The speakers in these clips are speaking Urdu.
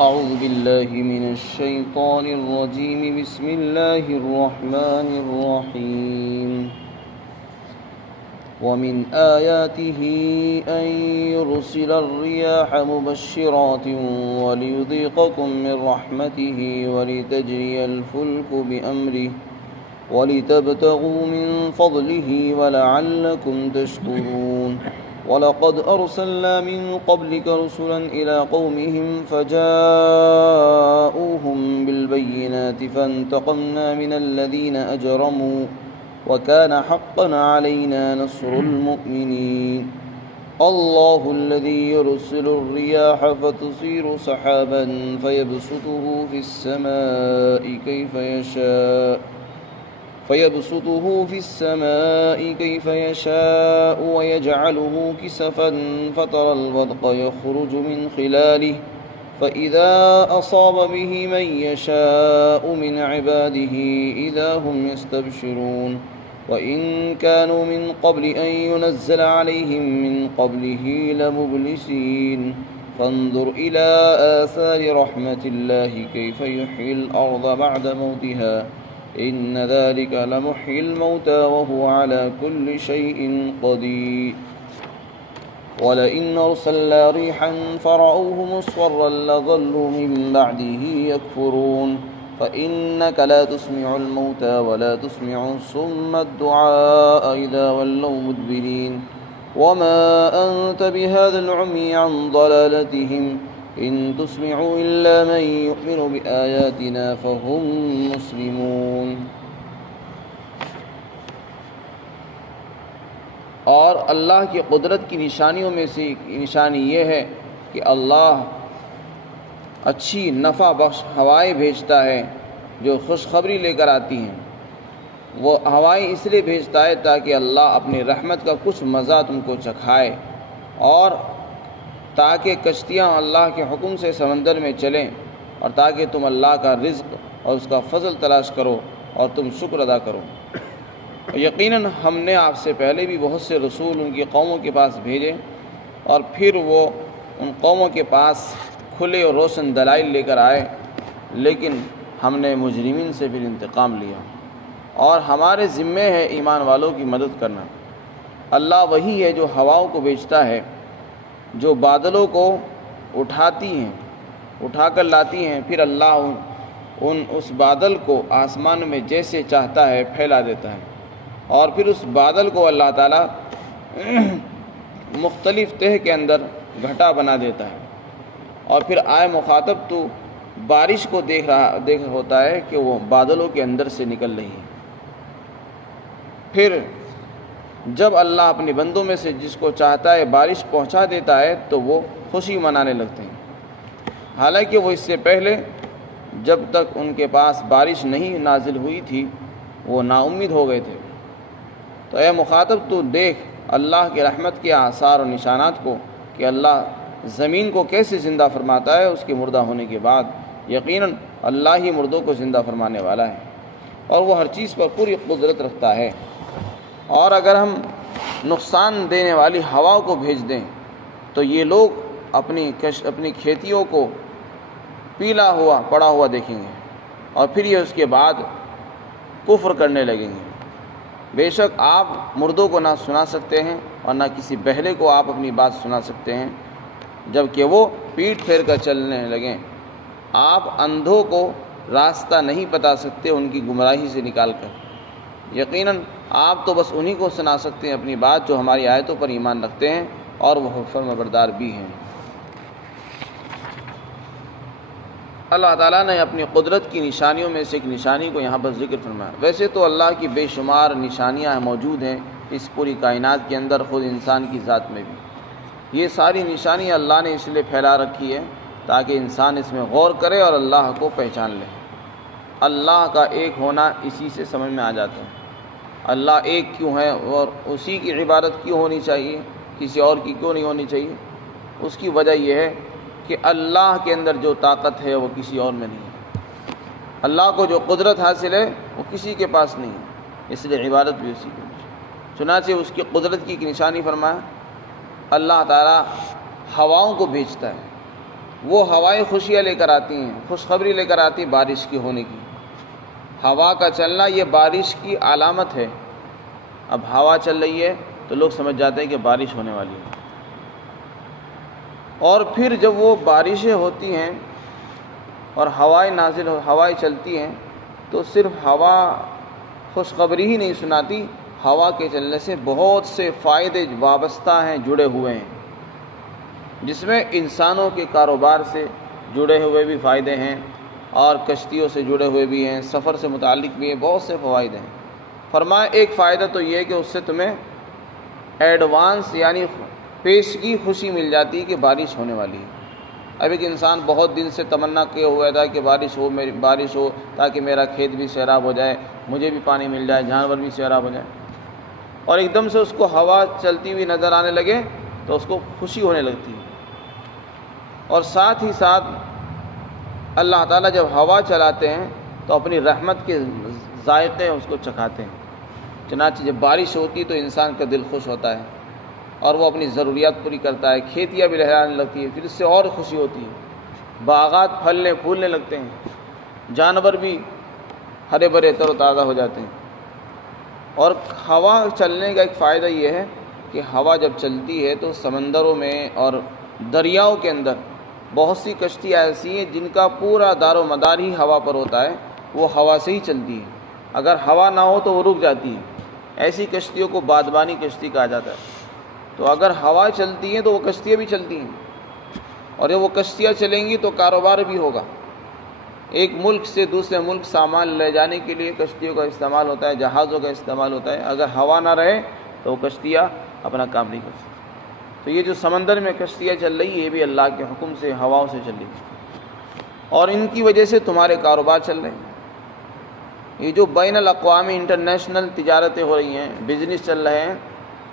أعوذ بالله من الشيطان الرجيم بسم الله الرحمن الرحيم ومن آياته أن يرسل الرياح مبشرات وليذيقكم من رحمته ولتجري الفلك بأمره ولتبتغوا من فضله ولعلكم تشكرون وَلَقَدْ أَرْسَلْنَا مِن قَبْلِكَ رُسُلًا إِلَى قَوْمِهِمْ فَجَاءُوهُم بِالْبَيِّنَاتِ فَانتَقَمْنَا مِنَ الَّذِينَ أَجْرَمُوا وَكَانَ حَقًّا عَلَيْنَا نَصْرُ الْمُؤْمِنِينَ اللَّهُ الَّذِي يُرْسِلُ الرِّيَاحَ فَتُثِيرُ سَحَابًا فَيَبْسُطُهُ فِي السَّمَاءِ كيف يشاء ويجعله كسفا فترى الودق يخرج من خلاله فإذا أصاب به من يشاء من عباده إذا هم يستبشرون وإن كانوا من قبل أن ينزل عليهم من قبله لمبلسين فانظر إلى آثار رحمة الله كيف يحيي الأرض بعد موتها إن ذلك لمحيي الموتى وهو على كل شيء قدير ولئن أرسلنا ريحا فرأوه مصفرا لظلوا من بعده يكفرون فإنك لا تسمع الموتى ولا تسمع الصم الدعاء إذا ولوا مدبرين وما أنت بهذا العمي عن ضلالتهم إن تسمعوا إلا من يؤمن بآياتنا فهم مسلمون۔ اور اللہ کی قدرت کی نشانیوں میں سے ایک نشانی یہ ہے کہ اللہ اچھی نفع بخش ہوائیں بھیجتا ہے جو خوشخبری لے کر آتی ہیں۔ وہ ہوائیں اس لیے بھیجتا ہے تاکہ اللہ اپنی رحمت کا کچھ مزہ تم کو چکھائے اور تاکہ کشتیاں اللہ کے حکم سے سمندر میں چلیں اور تاکہ تم اللہ کا رزق اور اس کا فضل تلاش کرو اور تم شکر ادا کرو۔ یقیناً ہم نے آپ سے پہلے بھی بہت سے رسول ان کی قوموں کے پاس بھیجے اور پھر وہ ان قوموں کے پاس کھلے اور روشن دلائل لے کر آئے، لیکن ہم نے مجرمین سے پھر انتقام لیا اور ہمارے ذمے ہے ایمان والوں کی مدد کرنا۔ اللہ وہی ہے جو ہواؤں کو بھیجتا ہے جو بادلوں کو اٹھا کر لاتی ہیں، پھر اللہ اس بادل کو آسمان میں جیسے چاہتا ہے پھیلا دیتا ہے اور پھر اس بادل کو اللہ تعالیٰ مختلف تہہ کے اندر گھٹا بنا دیتا ہے اور پھر آئے مخاطب تو بارش کو دیکھ ہوتا ہے کہ وہ بادلوں کے اندر سے نکل رہی ہے۔ پھر جب اللہ اپنے بندوں میں سے جس کو چاہتا ہے بارش پہنچا دیتا ہے تو وہ خوشی منانے لگتے ہیں، حالانکہ وہ اس سے پہلے جب تک ان کے پاس بارش نہیں نازل ہوئی تھی وہ نا امید ہو گئے تھے۔ تو اے مخاطب تو دیکھ اللہ کی رحمت کے آثار اور نشانات کو کہ اللہ زمین کو کیسے زندہ فرماتا ہے اس کے مردہ ہونے کے بعد۔ یقیناً اللہ ہی مردوں کو زندہ فرمانے والا ہے اور وہ ہر چیز پر پوری قدرت رکھتا ہے۔ اور اگر ہم نقصان دینے والی ہوا کو بھیج دیں تو یہ لوگ اپنی کھیتیوں کو پڑا ہوا دیکھیں گے اور پھر یہ اس کے بعد کفر کرنے لگیں گے۔ بے شک آپ مردوں کو نہ سنا سکتے ہیں اور نہ کسی بہلے کو آپ اپنی بات سنا سکتے ہیں جب کہ وہ پیٹھ پھیر کر چلنے لگیں۔ آپ اندھوں کو راستہ نہیں بتا سکتے ان کی گمراہی سے نکال کر۔ یقیناً آپ تو بس انہی کو سنا سکتے ہیں اپنی بات جو ہماری آیتوں پر ایمان رکھتے ہیں اور وہ فرمانبردار بھی ہیں۔ اللہ تعالیٰ نے اپنی قدرت کی نشانیوں میں سے ایک نشانی کو یہاں پر ذکر فرمایا۔ ویسے تو اللہ کی بے شمار نشانیاں موجود ہیں اس پوری کائنات کے اندر، خود انسان کی ذات میں بھی۔ یہ ساری نشانیاں اللہ نے اس لیے پھیلا رکھی ہے تاکہ انسان اس میں غور کرے اور اللہ کو پہچان لے۔ اللہ کا ایک ہونا اسی سے سمجھ میں آ جاتا ہے۔ اللہ ایک کیوں ہے اور اسی کی عبادت کیوں ہونی چاہیے، کسی اور کی کیوں نہیں ہونی چاہیے؟ اس کی وجہ یہ ہے کہ اللہ کے اندر جو طاقت ہے وہ کسی اور میں نہیں ہے۔ اللہ کو جو قدرت حاصل ہے وہ کسی کے پاس نہیں ہے، اس لیے عبادت بھی اسی کی۔ چنانچہ اس کی قدرت کی ایک نشانی فرمایا، اللہ تعالیٰ ہواؤں کو بھیجتا ہے وہ ہوائیں خوشیاں لے کر آتی ہیں، خوشخبری لے کر آتی ہیں بارش کی ہونے کی۔ ہوا کا چلنا یہ بارش کی علامت ہے۔ اب ہوا چل رہی ہے تو لوگ سمجھ جاتے ہیں کہ بارش ہونے والی ہے۔ اور پھر جب وہ بارشیں ہوتی ہیں اور ہوائیں چلتی ہیں تو صرف ہوا خوشخبری ہی نہیں سناتی، ہوا کے چلنے سے بہت سے فائدے وابستہ ہیں، جڑے ہوئے ہیں، جس میں انسانوں کے کاروبار سے جڑے ہوئے بھی فائدے ہیں اور کشتیوں سے جڑے ہوئے بھی ہیں، سفر سے متعلق بھی ہیں، بہت سے فوائد ہیں۔ فرمایا ایک فائدہ تو یہ ہے کہ اس سے تمہیں ایڈوانس یعنی پیشگی خوشی مل جاتی ہے کہ بارش ہونے والی ہے۔ اب ایک انسان بہت دن سے تمنا کیے ہوا تھا کہ بارش ہو تاکہ میرا کھیت بھی سیراب ہو جائے، مجھے بھی پانی مل جائے، جانور بھی سیراب ہو جائے، اور ایک دم سے اس کو ہوا چلتی ہوئی نظر آنے لگے تو اس کو خوشی ہونے لگتی ہے۔ اور ساتھ ہی ساتھ اللہ تعالیٰ جب ہوا چلاتے ہیں تو اپنی رحمت کے ذائقے اس کو چکھاتے ہیں۔ چنانچہ جب بارش ہوتی ہے تو انسان کا دل خوش ہوتا ہے اور وہ اپنی ضروریات پوری کرتا ہے، کھیتیاں بھی لہرانے لگتی ہیں، پھر اس سے اور خوشی ہوتی ہے، باغات پھلنے پھولنے لگتے ہیں، جانور بھی ہرے بھرے تر و تازہ ہو جاتے ہیں۔ اور ہوا چلنے کا ایک فائدہ یہ ہے کہ ہوا جب چلتی ہے تو سمندروں میں اور دریاؤں کے اندر بہت سی کشتیاں ایسی ہیں جن کا پورا دار و مدار ہی ہوا پر ہوتا ہے، وہ ہوا سے ہی چلتی ہے، اگر ہوا نہ ہو تو وہ رک جاتی ہے۔ ایسی کشتیوں کو بادبانی کشتی کہا جاتا ہے۔ تو اگر ہوا چلتی ہے تو وہ کشتیاں بھی چلتی ہیں، اور جب وہ کشتیاں چلیں گی تو کاروبار بھی ہوگا۔ ایک ملک سے دوسرے ملک سامان لے جانے کے لیے کشتیوں کا استعمال ہوتا ہے، جہازوں کا استعمال ہوتا ہے۔ اگر ہوا نہ رہے تو وہ کشتیاں اپنا کام نہیں کر سکتی۔ تو یہ جو سمندر میں کشتیاں چل رہی ہیں یہ بھی اللہ کے حکم سے، ہواؤں سے چل رہی ہیں، اور ان کی وجہ سے تمہارے کاروبار چل رہے ہیں۔ یہ جو بین الاقوامی انٹرنیشنل تجارتیں ہو رہی ہیں، بزنس چل رہے ہیں،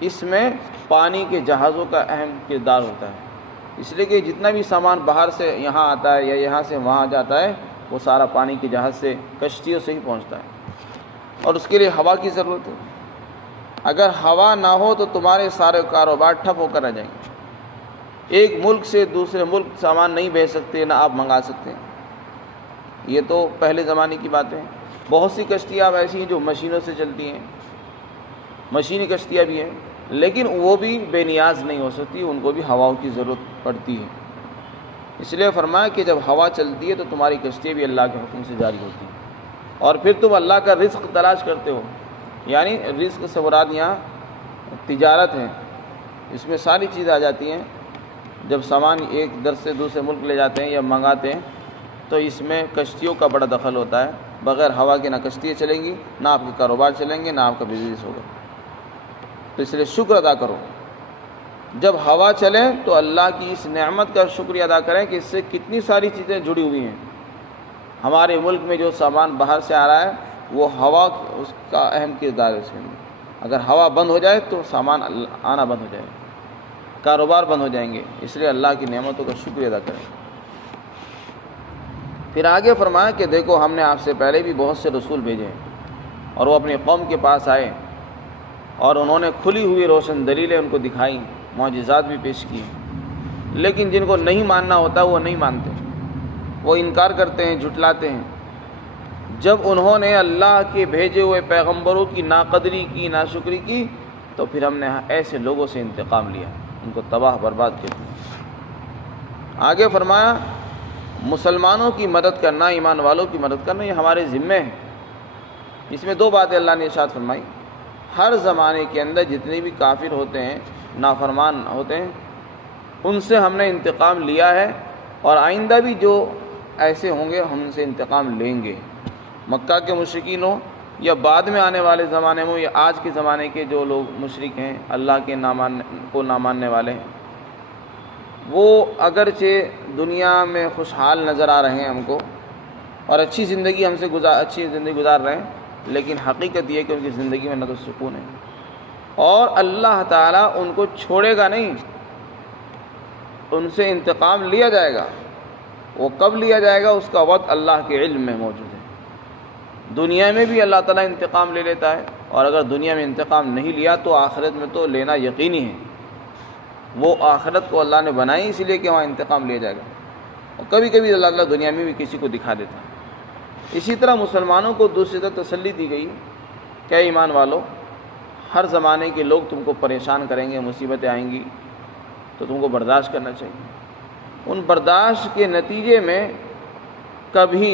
اس میں پانی کے جہازوں کا اہم کردار ہوتا ہے، اس لیے کہ جتنا بھی سامان باہر سے یہاں آتا ہے یا یہاں سے وہاں جاتا ہے وہ سارا پانی کے جہاز سے، کشتیوں سے ہی پہنچتا ہے، اور اس کے لیے ہوا کی ضرورت ہے۔ اگر ہوا نہ ہو تو تمہارے سارے کاروبار ٹھپ ہو کر رہ جائیں گے۔ ایک ملک سے دوسرے ملک سامان نہیں بھیج سکتے، نہ آپ منگا سکتے ہیں۔ یہ تو پہلے زمانے کی باتیں ہیں۔ بہت سی کشتیاں اب ایسی ہیں جو مشینوں سے چلتی ہیں، مشینی کشتیاں بھی ہیں، لیکن وہ بھی بے نیاز نہیں ہو سکتی، ان کو بھی ہواؤں کی ضرورت پڑتی ہے۔ اس لیے فرمایا کہ جب ہوا چلتی ہے تو تمہاری کشتیاں بھی اللہ کے حکم سے جاری ہوتی ہیں، اور پھر تم اللہ کا رزق تلاش کرتے ہو، یعنی رزق سے مراد یہاں تجارت ہے، اس میں ساری چیزیں آ جاتی ہیں۔ جب سامان ایک در سے دوسرے ملک لے جاتے ہیں یا منگاتے ہیں تو اس میں کشتیوں کا بڑا دخل ہوتا ہے۔ بغیر ہوا کے نہ کشتیاں چلیں گی، نہ آپ کے کاروبار چلیں گے، نہ آپ کا بزنس ہوگا۔ تو اس لیے شکر ادا کرو، جب ہوا چلے تو اللہ کی اس نعمت کا شکریہ ادا کریں کہ اس سے کتنی ساری چیزیں جڑی ہوئی ہیں۔ ہمارے ملک میں جو سامان باہر سے آ رہا ہے وہ ہوا اس کا اہم کردار ہے اس کے اندر۔ اگر ہوا بند ہو جائے تو سامان آنا بند ہو جائے گا، کاروبار بند ہو جائیں گے، اس لیے اللہ کی نعمتوں کا شکریہ ادا کریں۔ پھر آگے فرمایا کہ دیکھو ہم نے آپ سے پہلے بھی بہت سے رسول بھیجے اور وہ اپنی قوم کے پاس آئے اور انہوں نے کھلی ہوئی روشن دلیلیں ان کو دکھائیں، معجزات بھی پیش کیے، لیکن جن کو نہیں ماننا ہوتا وہ نہیں مانتے، وہ انکار کرتے ہیں، جھٹلاتے ہیں۔ جب انہوں نے اللہ کے بھیجے ہوئے پیغمبروں کی ناقدری کی، ناشکری کی، تو پھر ہم نے ایسے لوگوں سے انتقام لیا، ان کو تباہ برباد کر دیا۔ آگے فرمایا مسلمانوں کی مدد کرنا، ایمان والوں کی مدد کرنا یہ ہمارے ذمے ہے۔ اس میں دو باتیں اللہ نے ارشاد فرمائی، ہر زمانے کے اندر جتنے بھی کافر ہوتے ہیں، نافرمان ہوتے ہیں، ان سے ہم نے انتقام لیا ہے، اور آئندہ بھی جو ایسے ہوں گے ہم ان سے انتقام لیں گے۔ مکہ کے مشرکین ہوں یا بعد میں آنے والے زمانے میں یا آج کے زمانے کے جو لوگ مشرک ہیں، اللہ کے کو نہ ماننے والے ہیں، وہ اگرچہ دنیا میں خوشحال نظر آ رہے ہیں ہم کو، اور اچھی زندگی گزار رہے ہیں، لیکن حقیقت یہ ہے کہ ان کی زندگی میں نہ تو سکون ہے، اور اللہ تعالیٰ ان کو چھوڑے گا نہیں، ان سے انتقام لیا جائے گا۔ وہ کب لیا جائے گا اس کا وقت اللہ کے علم میں موجود ہے۔ دنیا میں بھی اللہ تعالیٰ انتقام لے لیتا ہے، اور اگر دنیا میں انتقام نہیں لیا تو آخرت میں تو لینا یقینی ہے۔ وہ آخرت کو اللہ نے بنائی اس لیے کہ وہاں انتقام لیا جائے گا۔ اور کبھی کبھی اللہ تعالیٰ دنیا میں بھی کسی کو دکھا دیتا ہے۔ اسی طرح مسلمانوں کو دوسری طرف تسلی دی گئی کہ اے ایمان والو، ہر زمانے کے لوگ تم کو پریشان کریں گے، مصیبتیں آئیں گی تو تم کو برداشت کرنا چاہیے۔ ان برداشت کے نتیجے میں کبھی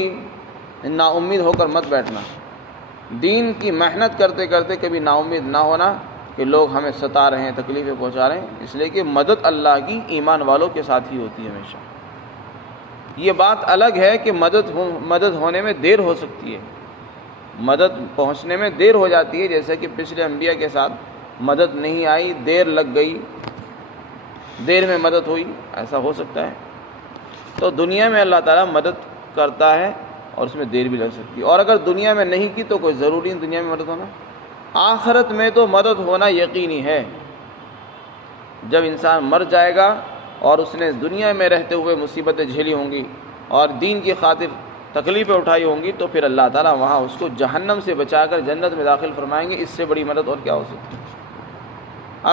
نا امید ہو کر مت بیٹھنا، دین کی محنت کرتے کرتے کبھی نا امید نہ ہونا کہ لوگ ہمیں ستا رہے ہیں، تکلیفیں پہنچا رہے ہیں، اس لیے کہ مدد اللہ کی ایمان والوں کے ساتھ ہی ہوتی ہے ہمیشہ۔ یہ بات الگ ہے کہ مدد ہونے میں دیر ہو سکتی ہے، مدد پہنچنے میں دیر ہو جاتی ہے، جیسے کہ پچھلے انبیاء کے ساتھ مدد نہیں آئی، دیر لگ گئی، دیر میں مدد ہوئی، ایسا ہو سکتا ہے۔ تو دنیا میں اللہ تعالیٰ مدد کرتا ہے اور اس میں دیر بھی لگ سکتی ہے، اور اگر دنیا میں نہیں کی تو کوئی ضروری نہیں دنیا میں مدد ہونا۔ آخرت میں تو مدد ہونا یقینی ہے، جب انسان مر جائے گا اور اس نے دنیا میں رہتے ہوئے مصیبتیں جھیلی ہوں گی اور دین کی خاطر تکلیفیں اٹھائی ہوں گی، تو پھر اللہ تعالیٰ وہاں اس کو جہنم سے بچا کر جنت میں داخل فرمائیں گے۔ اس سے بڑی مدد اور کیا ہو سکتی ہے؟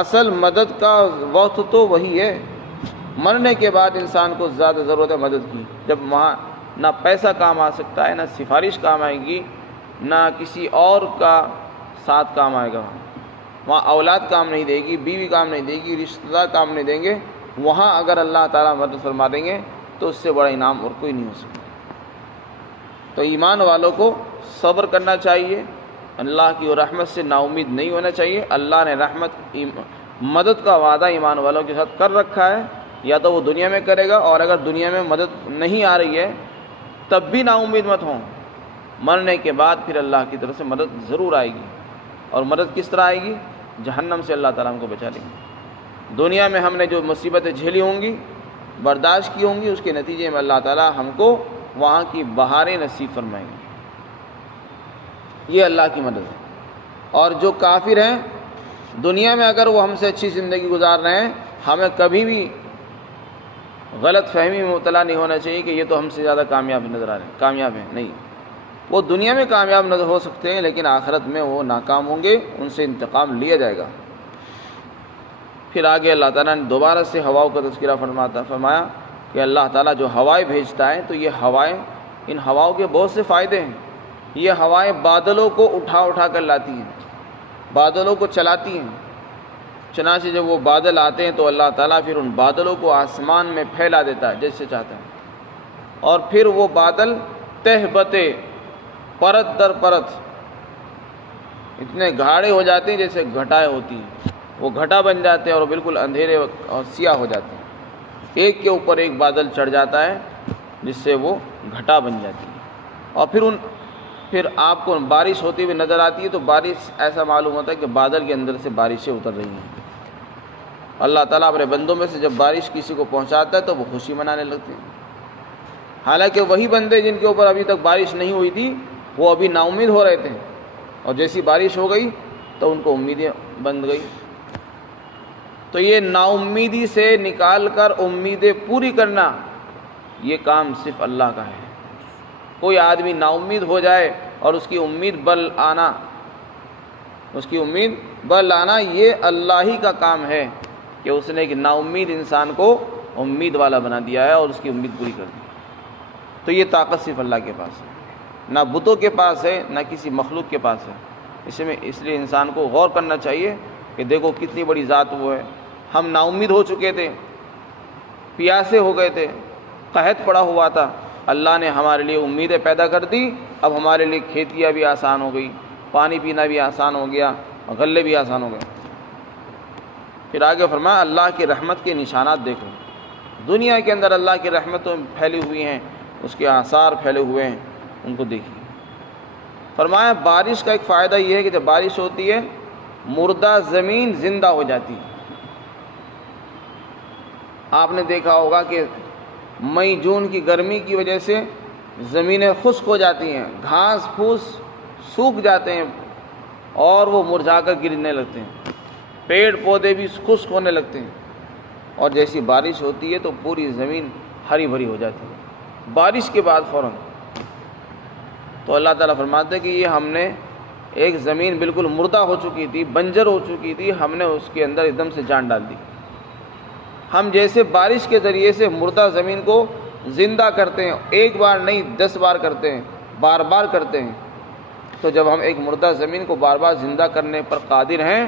اصل مدد کا وقت تو وہی ہے، مرنے کے بعد انسان کو زیادہ ضرورت ہے مدد کی، جب وہاں نہ پیسہ کام آ سکتا ہے، نہ سفارش کام آئے گی، نہ کسی اور کا ساتھ کام آئے گا، وہاں اولاد کام نہیں دے گی، بیوی کام نہیں دے گی، رشتہ دار کام نہیں دیں گے، وہاں اگر اللہ تعالیٰ مدد فرما دیں گے تو اس سے بڑا انعام اور کوئی نہیں ہو سکتا۔ تو ایمان والوں کو صبر کرنا چاہیے، اللہ کی رحمت سے نا امید نہیں ہونا چاہیے۔ اللہ نے مدد کا وعدہ ایمان والوں کے ساتھ کر رکھا ہے، یا تو وہ دنیا میں کرے گا، اور اگر دنیا میں مدد نہیں آ رہی ہے تب بھی نا امید مت ہوں، مرنے کے بعد پھر اللہ کی طرف سے مدد ضرور آئے گی۔ اور مدد کس طرح آئے گی؟ جہنم سے اللہ تعالیٰ ہم کو بچا لیں گے۔ دنیا میں ہم نے جو مصیبتیں جھیلی ہوں گی، برداشت کی ہوں گی، اس کے نتیجے میں اللہ تعالیٰ ہم کو وہاں کی بہاریں نصیب فرمائیں گے، یہ اللہ کی مدد ہے۔ اور جو کافر ہیں دنیا میں اگر وہ ہم سے اچھی زندگی گزار رہے ہیں، ہمیں کبھی بھی غلط فہمی میں مبتلا نہیں ہونا چاہیے کہ یہ تو ہم سے زیادہ کامیاب نظر آ رہے ہیں، کامیاب ہیں، نہیں، وہ دنیا میں کامیاب نظر ہو سکتے ہیں لیکن آخرت میں وہ ناکام ہوں گے، ان سے انتقام لیا جائے گا۔ پھر آگے اللہ تعالیٰ نے دوبارہ سے ہواؤں کا تذکرہ فرمایا کہ اللہ تعالیٰ جو ہوائیں بھیجتا ہے تو یہ ہوائیں، ان ہواؤں کے بہت سے فائدے ہیں۔ یہ ہوائیں بادلوں کو اٹھا کر لاتی ہیں، بادلوں کو چلاتی ہیں، چنانچہ جب وہ بادل آتے ہیں تو اللہ تعالیٰ پھر ان بادلوں کو آسمان میں پھیلا دیتا ہے جیسے چاہتا ہے، اور پھر وہ بادل تہ بتے، پرت در پرت اتنے گاڑھے ہو جاتے ہیں جیسے گھٹائیں ہوتی ہیں، وہ گھٹا بن جاتے ہیں اور بالکل اندھیرے اور سیاہ ہو جاتے ہیں، ایک کے اوپر ایک بادل چڑھ جاتا ہے جس سے وہ گھٹا بن جاتی ہے، اور پھر آپ کو بارش ہوتی ہوئی نظر آتی ہے تو بارش ایسا معلوم ہوتا ہے کہ بادل کے اندر سے بارشیں اتر رہی ہیں۔ اللہ تعالیٰ اپنے بندوں میں سے جب بارش کسی کو پہنچاتا ہے تو وہ خوشی منانے لگتے ہیں، حالانکہ وہی بندے جن کے اوپر ابھی تک بارش نہیں ہوئی تھی وہ ابھی نا امید ہو رہے تھے، اور جیسی بارش ہو گئی تو ان کو امیدیں بند گئی۔ تو یہ نا امیدی سے نکال کر امیدیں پوری کرنا، یہ کام صرف اللہ کا ہے۔ کوئی آدمی نا امید ہو جائے اور اس کی امید بل لانا یہ اللہ ہی کا کام ہے کہ اس نے ایک نا امید انسان کو امید والا بنا دیا ہے اور اس کی امید پوری کر دی۔ تو یہ طاقت صرف اللہ کے پاس ہے، نہ بتوں کے پاس ہے، نہ کسی مخلوق کے پاس ہے۔ اس لیے انسان کو غور کرنا چاہیے کہ دیکھو کتنی بڑی ذات وہ ہے۔ ہم نا امید ہو چکے تھے، پیاسے ہو گئے تھے، قحط پڑا ہوا تھا، اللہ نے ہمارے لیے امیدیں پیدا کر دی، اب ہمارے لیے کھیتیاں بھی آسان ہو گئی، پانی پینا بھی آسان ہو گیا، غلے بھی آسان ہو گئے۔ پھر آگے فرمایا اللہ کی رحمت کے نشانات دیکھو، دنیا کے اندر اللہ کی رحمتیں پھیلی ہوئی ہیں، اس کے آثار پھیلے ہوئے ہیں، ان کو دیکھیے۔ فرمایا بارش کا ایک فائدہ یہ ہے کہ جب بارش ہوتی ہے مردہ زمین زندہ ہو جاتی ہے۔ آپ نے دیکھا ہوگا کہ مئی جون کی گرمی کی وجہ سے زمینیں خشک ہو جاتی ہیں، گھاس پھوس سوکھ جاتے ہیں اور وہ مرجھا کر گرنے لگتے ہیں، پیڑ پودے بھی خشک ہونے لگتے ہیں، اور جیسی بارش ہوتی ہے تو پوری زمین ہری بھری ہو جاتی ہے بارش کے بعد فوراً۔ تو اللہ تعالیٰ فرماتے ہیں کہ یہ ہم نے ایک زمین بالکل مردہ ہو چکی تھی، بنجر ہو چکی تھی، ہم نے اس کے اندر ایک دم سے جان ڈال دی۔ ہم جیسے بارش کے ذریعے سے مردہ زمین کو زندہ کرتے ہیں، ایک بار نہیں 10 بار کرتے ہیں، بار بار کرتے ہیں، تو جب ہم ایک مردہ زمین کو بار بار زندہ کرنے پر قادر ہیں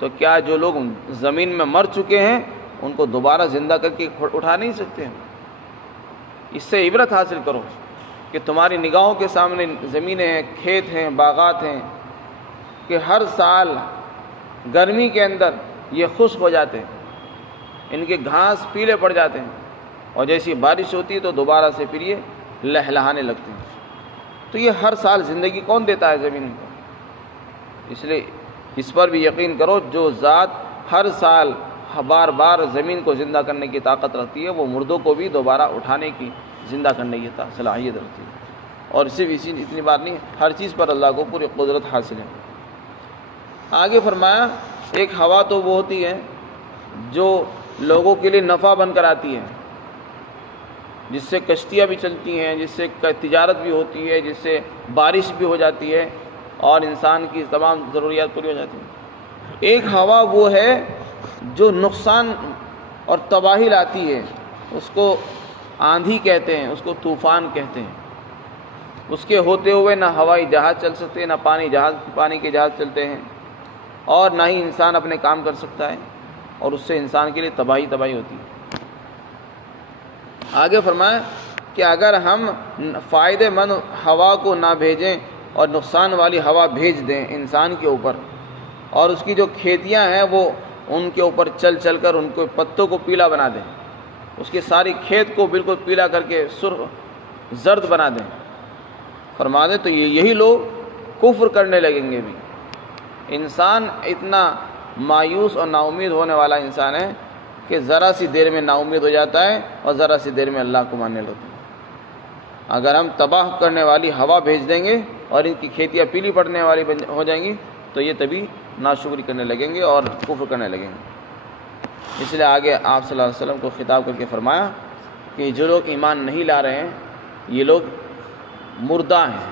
تو کیا جو لوگ زمین میں مر چکے ہیں ان کو دوبارہ زندہ کر کے اٹھا نہیں سکتے ہیں؟ اس سے عبرت حاصل کرو کہ تمہاری نگاہوں کے سامنے زمینیں ہیں، کھیت ہیں، باغات ہیں، کہ ہر سال گرمی کے اندر یہ خشک ہو جاتے ہیں، ان کے گھاس پیلے پڑ جاتے ہیں، اور جیسی بارش ہوتی ہے تو دوبارہ سے پھر یہ لہلہانے لگتے ہیں۔ تو یہ ہر سال زندگی کون دیتا ہے زمین کو؟ اس لیے اس پر بھی یقین کرو، جو ذات ہر سال بار بار زمین کو زندہ کرنے کی طاقت رکھتی ہے وہ مردوں کو بھی دوبارہ اٹھانے کی، زندہ کرنے کی صلاحیت رکھتی ہے۔ اور صرف اتنی بات نہیں، ہر چیز پر اللہ کو پوری قدرت حاصل ہے۔ آگے فرمایا ایک ہوا تو وہ ہوتی ہے جو لوگوں کے لیے نفع بن کر آتی ہے، جس سے کشتیاں بھی چلتی ہیں، جس سے تجارت بھی ہوتی ہے، جس سے بارش بھی ہو جاتی ہے اور انسان کی تمام ضروریات پوری ہو جاتی ہیں۔ ایک ہوا وہ ہے جو نقصان اور تباہی لاتی ہے، اس کو آندھی کہتے ہیں، اس کو طوفان کہتے ہیں۔ اس کے ہوتے ہوئے نہ ہوائی جہاز چل سکتے، نہ پانی کے جہاز چلتے ہیں، اور نہ ہی انسان اپنے کام کر سکتا ہے، اور اس سے انسان کے لیے تباہی ہوتی ہے۔ آگے فرمایا کہ اگر ہم فائدے مند ہوا کو نہ بھیجیں اور نقصان والی ہوا بھیج دیں انسان کے اوپر، اور اس کی جو کھیتیاں ہیں وہ ان کے اوپر چل چل کر ان کو پتوں کو پیلا بنا دیں، اس کے ساری کھیت کو بالکل پیلا کر کے سرخ زرد بنا دیں، فرما دیں، تو یہی لوگ کفر کرنے لگیں گے بھی۔ انسان اتنا مایوس اور نا امید ہونے والا انسان ہے کہ ذرا سی دیر میں نا امید ہو جاتا ہے اور ذرا سی دیر میں اللہ کو ماننے لگتا ہے۔ اگر ہم تباہ کرنے والی ہوا بھیج دیں گے اور ان کی کھیتیاں پیلی پڑنے والی ہو جائیں گی تو یہ تبھی ناشکری کرنے لگیں گے اور کفر کرنے لگیں گے۔ اس لیے آگے آپ صلی اللہ علیہ وسلم کو خطاب کر کے فرمایا کہ جو لوگ ایمان نہیں لا رہے ہیں یہ لوگ مردہ ہیں۔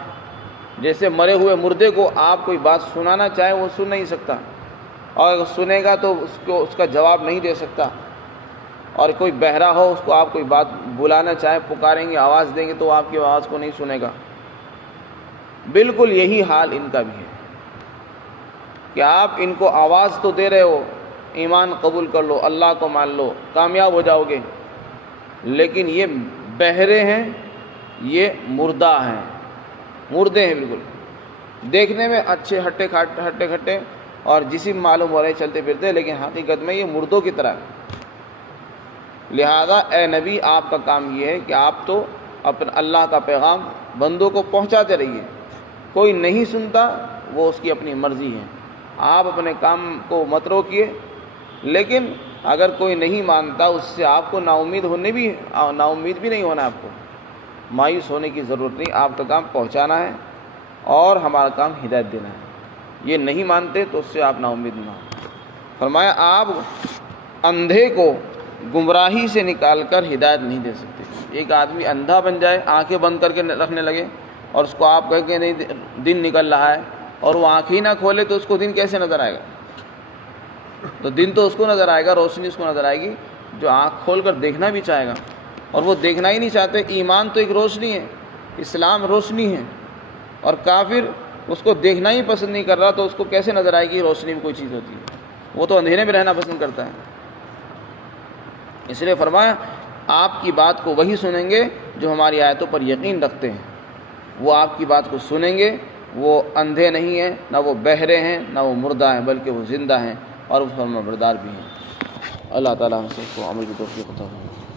جیسے مرے ہوئے مردے کو آپ کوئی بات سنانا چاہے وہ سن نہیں سکتا، اور اگر سنے گا تو اس کا جواب نہیں دے سکتا، اور کوئی بہرا ہو اس کو آپ کوئی بات بلانا چاہے، پکاریں گے، آواز دیں گے تو آپ کی آواز کو نہیں سنے گا۔ بالکل یہی حال ان کا بھی ہے کہ آپ ان کو آواز تو دے رہے ہو، ایمان قبول کر لو، اللہ کو مان لو، کامیاب ہو جاؤ گے، لیکن یہ بہرے ہیں، یہ مردہ ہیں، مردے ہیں بالکل، دیکھنے میں اچھے ہٹے کھٹے اور جسم معلوم ہو رہے چلتے پھرتے، لیکن حقیقت میں یہ مردوں کی طرح ہے۔ لہذا اے نبی آپ کا کام یہ ہے کہ آپ تو اپنے اللہ کا پیغام بندوں کو پہنچاتے رہیے، کوئی نہیں سنتا وہ اس کی اپنی مرضی ہے، آپ اپنے کام کو مت روکیے، لیکن اگر کوئی نہیں مانتا اس سے آپ کو نا امید بھی نہیں ہونا، آپ کو مایوس ہونے کی ضرورت نہیں، آپ کا کام پہنچانا ہے اور ہمارا کام ہدایت دینا ہے۔ یہ نہیں مانتے تو اس سے آپ نا امید نہ ہو۔ فرمایا آپ اندھے کو گمراہی سے نکال کر ہدایت نہیں دے سکتے۔ ایک آدمی اندھا بن جائے، آنکھیں بند کر کے رکھنے لگے، اور اس کو آپ کہیں کہ نہیں دن نکل رہا ہے اور وہ آنکھ ہی نہ کھولے تو اس کو دن کیسے نظر آئے گا؟ تو دن تو اس کو نظر آئے گا، روشنی اس کو نظر آئے گی جو آنکھ کھول کر دیکھنا بھی چاہے گا، اور وہ دیکھنا ہی نہیں چاہتے۔ ایمان تو ایک روشنی ہے، اسلام روشنی ہے، اور کافر اس کو دیکھنا ہی پسند نہیں کر رہا تو اس کو کیسے نظر آئے گی روشنی میں کوئی چیز ہوتی ہے؟ وہ تو اندھیرے میں رہنا پسند کرتا ہے۔ اس لیے فرمایا آپ کی بات کو وہی سنیں گے جو ہماری آیتوں پر یقین رکھتے ہیں، وہ آپ کی بات کو سنیں گے، وہ اندھے نہیں ہیں، نہ وہ بہرے ہیں، نہ وہ مردہ ہیں، بلکہ وہ زندہ ہیں اور وہ فرمانبردار بھی ہیں۔ اللہ تعالیٰ ہم سب کو عمل کی توفیق عطا فرمائے۔